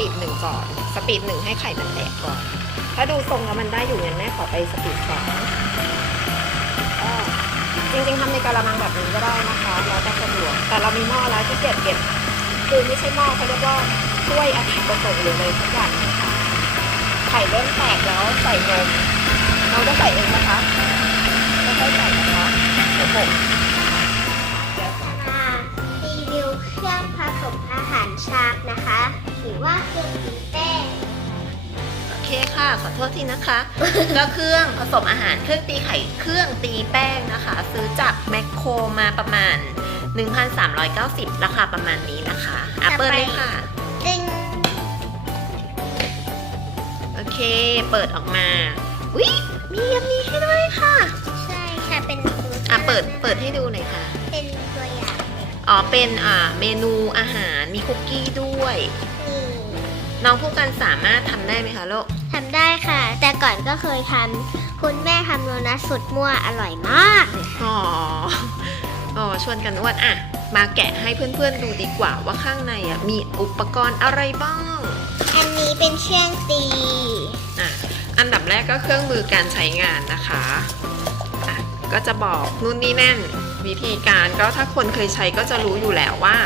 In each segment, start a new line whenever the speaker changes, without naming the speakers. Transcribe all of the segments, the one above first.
ปีดหนึ่งก่อน สปีดหนึ่งให้ไข่มันแตกก่อน ถ้าดูทรงแล้วมันได้อยู่งั้นแม่ขอไปสปีดสองก็จริงๆทำในกะละมังแบบนี้ก็ได้นะคะแล้วแต่สะดวกแต่เรามีหม้อแล้วที่เก็บเก็บคือไม่ใช่หม้อเขาเรียกว่าถ้วยอเนกประสงค์หรืออะไรสักอย่างนะคะไข่เริ่มแตกแล้วใส่นมเราจะใส่เองนะคะไม่ค่อยใส่นะคะเดี๋ยวผม
มอาหารชาร์กนะคะ หรือว่าเครื่องตีแป้ง
โอเคค่ะ ขอโทษทีนะคะ ก็เครื่องผสมอาหารเครื่องตีไข่เครื่องตีแป้งนะคะ ซื้อจากแมคโครมาประมาณ 1,390 ราคาประมาณนี้นะคะอะเปิดเลยค่ะ
ดึง
โอเค เปิดออกมาวิมีอันนี้ให้ด้วยค่ะ
ใช่ค่ะ เป็น
อะเปิดเปิดให้ดูหน่อยค่ะ
เป็นตัวอย่าง
อ๋อ เป็นอ่าเมนูอาหาร มีคุกกี้ด้วย
นี่
น้องผู้กันสามารถทำได้ไหมคะลูก
ทำได้ค่ะ แต่ก่อนก็เคยทำคุณแม่ทำโดนัทสุดมั่วอร่อยมากเลยค่ะ
อ๋อ อ๋อ ชวนกันอ้วนอะ มาแกะให้เพื่อนๆดูดีกว่าว่าข้างในอะมีอุปกรณ์อะไรบ้าง
อันนี้เป็นเครื่องตี
อะ อันดับแรกก็เครื่องมือการใช้งานนะคะอะก็จะบอกนู่นนี่นั่น วิธีการก็ถ้าคนเคยใช้ก็จะรู้อยู่แล้วว่า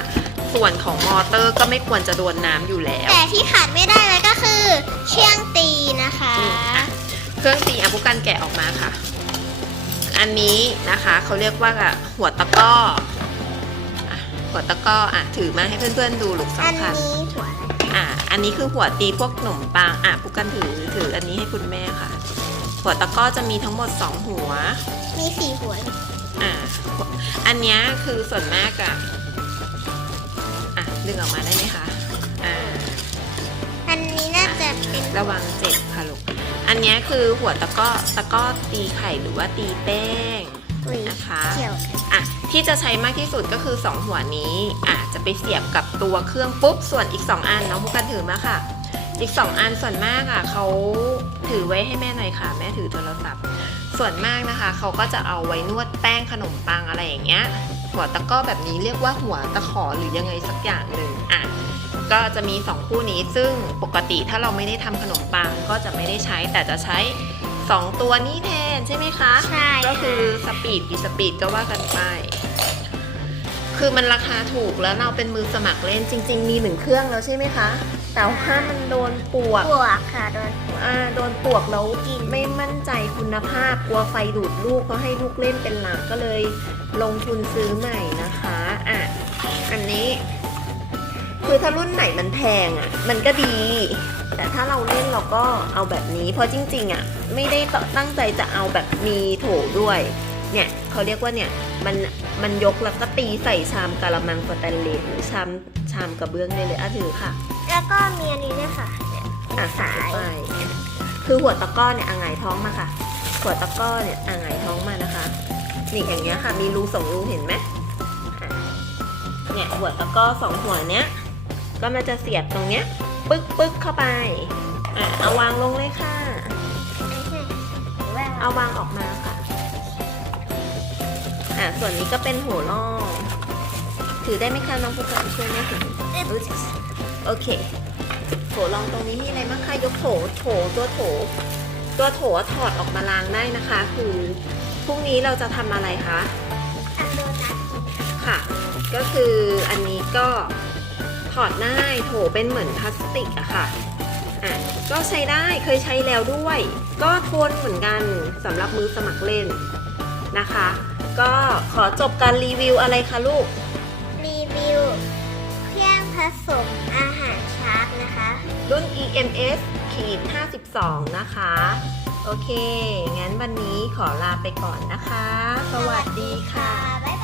ส่วนของมอเตอร์ก็ไม่ควรจะโดนน้ำอยู่แล้ว
แต่ที่ขาดไม่ได้เลยก็คือเครื่องตีนะคะ
อืมอะเครื่องตีอาบุกันแกะออกมาค่ะ อันนี้นะคะเขาเรียกว่าหัวตะกร้ออะหัวตะกร้ออะถือมาให้เพื่อนๆดูลูก
อัน
สำคัญ
นี้ถั่ว
อะอันนี้คือหัวตีพวกขนมปังอะปุกันถือถืออันนี้ให้คุณแม่ค่ะ หัวตะกร้อจะมีทั้งหมด 2 หัว
มีสี่หัว
อะอันเนี้ยคือส่วนมากอะอะ ดึงออกมาได้ไหมคะ อ่า
อันนี้น่าจะเป็น
ระวังเจ็บค่ะลูก อันเนี้ยคือหัวตะกร้อตะกร้อตีไข่หรือว่าตีแป้ง
อุ้ย
นะคะ
เกี่ยวกัน
อะที่จะใช้มากที่สุดก็คือ 2 หัวนี้อะจะไปเสียบกับตัวเครื่องปุ๊บส่วนอีก 2 อันน้องผู้กันถือมาค่ะ อีก 2 อันส่วนมากอะเขาถือไว้ให้แม่หน่อยค่ะ แม่ถือโทรศัพท์ ส่วนมากนะคะเขาก็จะเอาไว้นวดแป้งขนมปังอะไรอย่างเงี้ย หัวตะกร้อแบบนี้เรียกว่าหัวตะขอหรือยังไงสักอย่างหนึ่งอะก็จะมี 2 คู่นี้ซึ่งปกติถ้าเราไม่ได้ทำขนมปังก็จะไม่ได้ใช้แต่จะใช้ 2 ตัวนี้แทนใช่ไหมคะ
ใช่
ก็คือสปีดกี่สปีดก็ว่ากันไป คือมันราคาถูกแล้วเราเป็นมือสมัครเล่นจริง ๆ มีหนึ่งเครื่องแล้วใช่ไหมคะ แต่ว่ามันโดนปวก
บวกค่ะโดน
อ่าโดนปวกแล้วกินไม่มั่นใจคุณภาพกลัวไฟดูดลูกเพราะให้ลูกเล่นเป็นหลักก็เลยลงทุนซื้อใหม่นะคะอะอันนี้ คือถ้ารุ่นไหนมันแพงอะ มันก็ดี แต่ถ้าเราเล่นเราก็เอาแบบนี้ เพราะจริง ๆ อะ ไม่ได้ตั้งใจจะเอาแบบมีโถด้วย เนี่ยเขาเรียกว่าเนี่ยมันมันยกแล้วก็ตีใส่ชามกะละมังสแตนเลสหรือชามชามกระเบื้องได้เลยอะถือค่ะ
แล้วก็มีอันนี้ด้วยค่ะเนี่ย
อะ
สา
สาย
ย
ไปคือหัวตะกร้อเนี่ยอะหงายท้องมาค่ะ หัวตะกร้อเนี่ยอะหงายท้องมานะคะ นี่อย่างเงี้ยค่ะ มีรูสองรูเห็นไหมอะเนี่ยหัวตะกร้อสองหัวเนี้ยก็มันจะเสียบตรงเนี้ยปึ๊กปึ๊กเข้าไปอะเอาวางลงเลยค่ะ เอาวางออกมาค่ะ อะส่วนนี้ก็เป็นหัวล่อถือได้ไหมคะน้องผู้กันช่วยแม่ถือโอเคโถรองตรงนี้มีอะไรบ้างคะยกโถโถตัวโถ ตัวโถถอดออกมาล้างได้นะคะ คือพรุ่งนี้เราจะทำอะไรคะ
ทำโดนัท
ค่ะ ก็คืออันนี้ก็ถอดได้โถเป็นเหมือนพลาสติกอะค่ะอะก็ใช้ได้เคยใช้แล้วด้วย ก็ทนเหมือนกันสำหรับมือสมัครเล่นนะคะ ก็ขอจบการรีวิวอะไรคะลูก
รีวิว เครื่องผสมอาหารชาร์กนะคะ
รุ่น EMS ขีด52 นะคะ โอเค งั้นวันนี้ขอลาไปก่อนนะคะ สวัสดีค่ะ
บ๊ายบ